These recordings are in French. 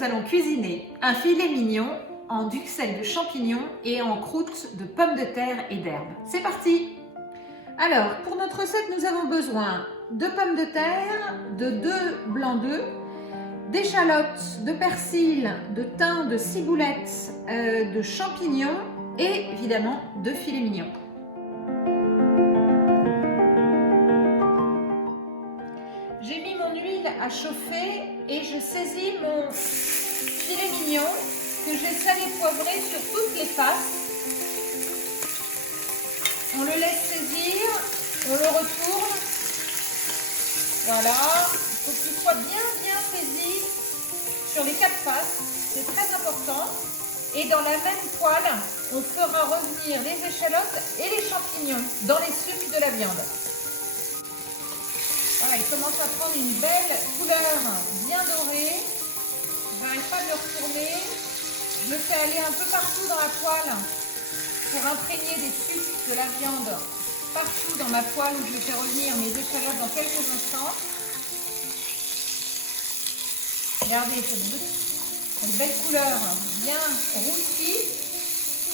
nous allons cuisiner un filet mignon en duxelles de champignons et en croûte de pommes de terre et d'herbes. C'est parti! Alors, pour notre recette, nous avons besoin de pommes de terre, de 2 blancs d'œufs, d'échalotes, de persil, de thym, de ciboulette, de champignons et évidemment de filet mignon. J'ai mis mon huile à chauffer et je saisis mon filet mignon que j'ai salé poivré sur toutes les faces. On le laisse saisir, on le retourne. Voilà, il faut qu'il soit bien saisi sur les 4 faces, c'est très important. Et dans la même poêle, on fera revenir les échalotes et les champignons dans les sucs de la viande. Voilà, il commence à prendre une belle couleur bien dorée. Je n'arrête pas de le retourner. Je le fais aller un peu partout dans la poêle pour imprégner des sucs de la viande partout dans ma poêle où je vais faire revenir mes échalotes dans quelques instants. Regardez cette belle couleur bien roussie,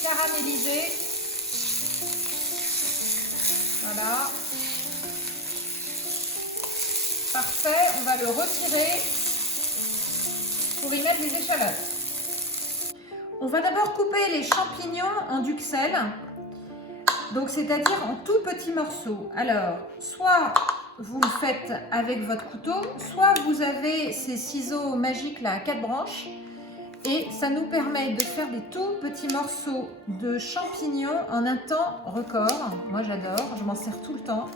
caramélisée. Voilà. Parfait, on va le retirer pour y mettre les échalotes. On va d'abord couper les champignons en duxelles, donc c'est-à-dire en tout petits morceaux. Alors, soit vous le faites avec votre couteau, soit vous avez ces ciseaux magiques là à 4 branches et ça nous permet de faire des tout petits morceaux de champignons en un temps record. Moi j'adore, je m'en sers tout le temps.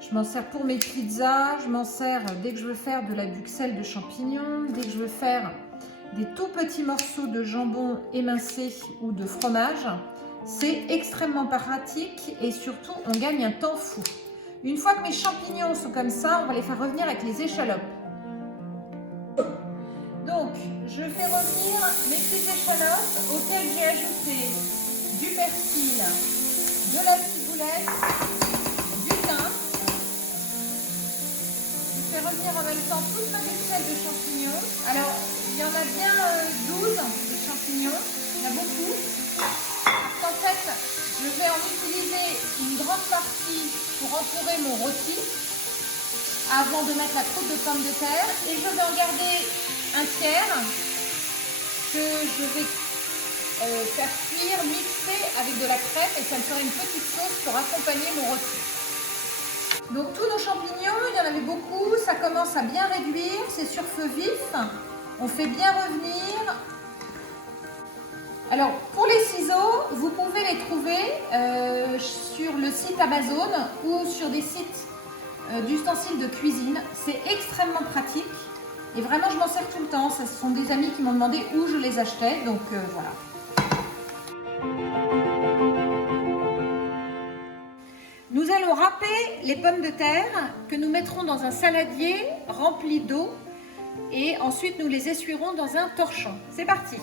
Je m'en sers pour mes pizzas, je m'en sers dès que je veux faire de la duxelle de champignons, dès que je veux faire des tout petits morceaux de jambon émincé ou de fromage. C'est extrêmement pratique et surtout on gagne un temps fou. Une fois que mes champignons sont comme ça, on va les faire revenir avec les échalotes. Donc je fais revenir mes petites échalotes auxquelles j'ai ajouté du persil, de la ciboulette, du thym. Je fais revenir en même temps toute ma duxelle de champignons. Alors il y en a bien 12 de champignons, il y en a beaucoup. En fait, je vais en utiliser une grande partie pour entourer mon rôti avant de mettre la croûte de pommes de terre et je vais en garder un tiers que je vais faire cuire, mixer avec de la crème et ça me fera une petite sauce pour accompagner mon rôti. Donc tous nos champignons, il y en avait beaucoup, ça commence à bien réduire, c'est sur feu vif, on fait bien revenir. Alors pour les ciseaux, vous pouvez les trouver sur le site Amazon ou sur des sites d'ustensiles de cuisine. C'est extrêmement pratique et vraiment je m'en sers tout le temps. Ce sont des amis qui m'ont demandé où je les achetais, donc voilà. Nous allons râper les pommes de terre que nous mettrons dans un saladier rempli d'eau et ensuite nous les essuierons dans un torchon. C'est parti!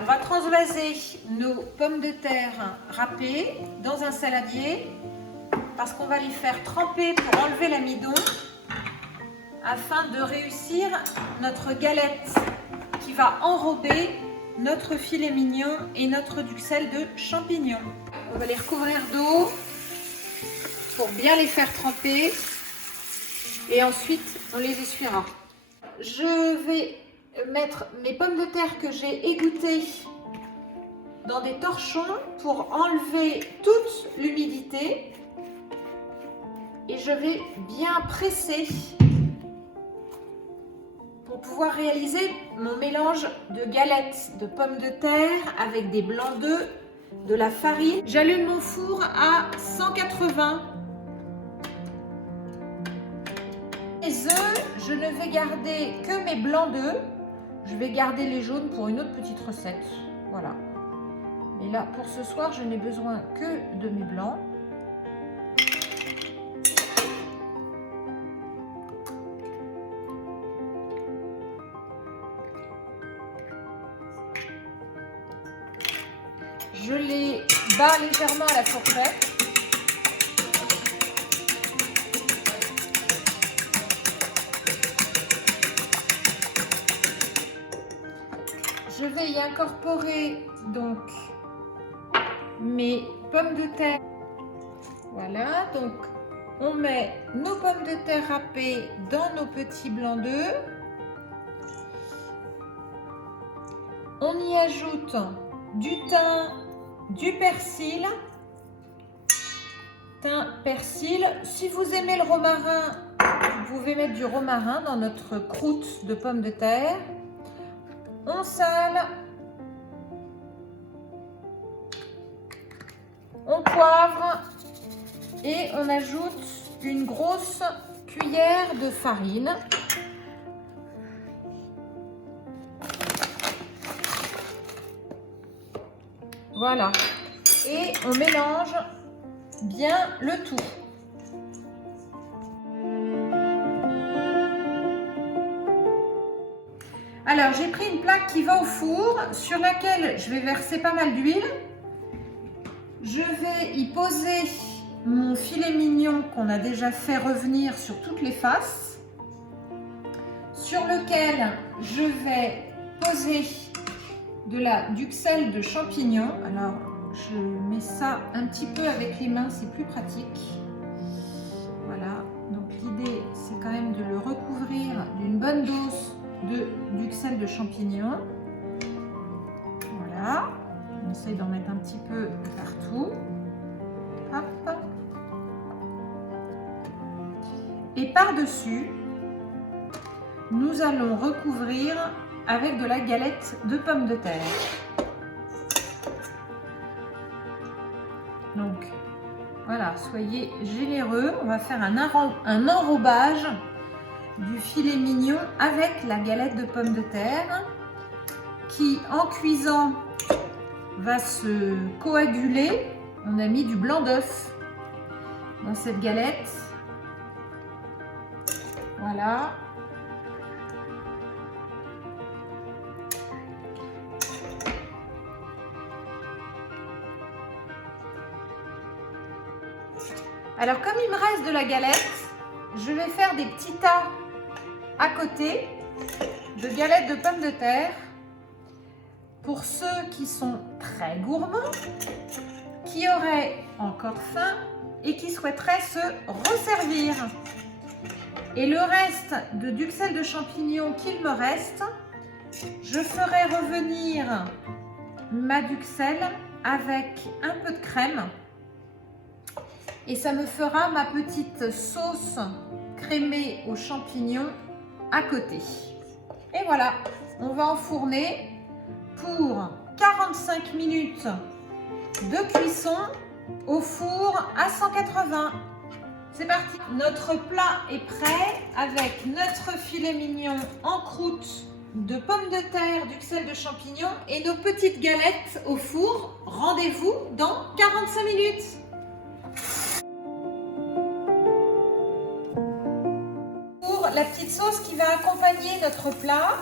On va transvaser nos pommes de terre râpées dans un saladier parce qu'on va les faire tremper pour enlever l'amidon afin de réussir notre galette qui va enrober notre filet mignon et notre duxelle de champignons. On va les recouvrir d'eau pour bien les faire tremper et ensuite on les essuiera. Je vais mettre mes pommes de terre que j'ai égouttées dans des torchons pour enlever toute l'humidité et je vais bien presser pour pouvoir réaliser mon mélange de galettes de pommes de terre avec des blancs d'œufs, de la farine. J'allume mon four à 180. Les œufs, je ne vais garder que mes blancs d'œufs. Je vais garder les jaunes pour une autre petite recette. Voilà. Et là, pour ce soir, je n'ai besoin que de mes blancs. Je les bas légèrement à la fourchette. Je vais y incorporer donc mes pommes de terre. Voilà, donc on met nos pommes de terre râpées dans nos petits blancs d'œufs. On y ajoute du thym, du persil. Thym, persil. Si vous aimez le romarin, vous pouvez mettre du romarin dans notre croûte de pommes de terre. On sale. On poivre. Et on ajoute une grosse cuillère de farine. Voilà. Et on mélange bien le tout. Alors, j'ai pris une plaque qui va au four sur laquelle je vais verser pas mal d'huile. Je vais y poser mon filet mignon qu'on a déjà fait revenir sur toutes les faces, sur lequel je vais poser du sel de champignon. Alors, je mets ça un petit peu avec les mains, c'est plus pratique. Voilà, donc l'idée, c'est quand même de le recouvrir d'une bonne dose du sel de champignon. Voilà, on essaye d'en mettre un petit peu partout. Hop. Et par-dessus, nous allons recouvrir avec de la galette de pommes de terre. Donc, voilà, soyez généreux. On va faire un enrobage du filet mignon avec la galette de pommes de terre qui, en cuisant, va se coaguler. On a mis du blanc d'œuf dans cette galette. Voilà. Alors, comme il me reste de la galette, je vais faire des petits tas à côté de galettes de pommes de terre pour ceux qui sont très gourmands, qui auraient encore faim et qui souhaiteraient se resservir. Et le reste de duxelles de champignons qu'il me reste, je ferai revenir ma duxelle avec un peu de crème. Et ça me fera ma petite sauce crémée aux champignons à côté. Et voilà, on va enfourner pour 45 minutes de cuisson au four à 180. C'est parti. Notre plat est prêt avec notre filet mignon en croûte de pommes de terre, duxelles de champignons et nos petites galettes au four. Rendez-vous dans 45 minutes. Pour la petite sauce qui va accompagner notre plat,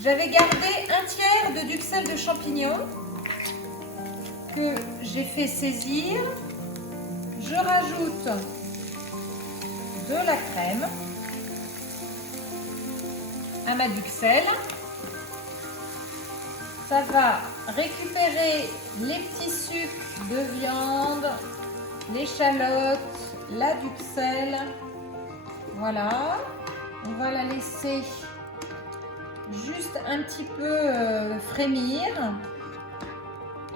j'avais gardé un tiers de duxelles de champignons que j'ai fait saisir. Je rajoute de la crème à ma duxelle. Ça va récupérer les petits sucs de viande, l'échalote, la duxelle. Voilà, on va la laisser juste un petit peu frémir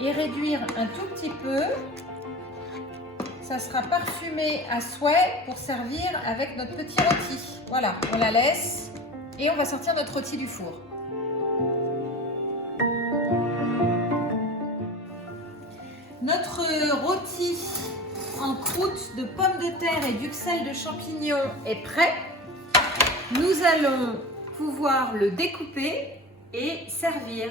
et réduire un tout petit peu. Ça sera parfumé à souhait pour servir avec notre petit rôti. Voilà, on la laisse et on va sortir notre rôti du four. Notre rôti en croûte de pommes de terre et duxelles de champignons est prêt. Nous allons pouvoir le découper et servir.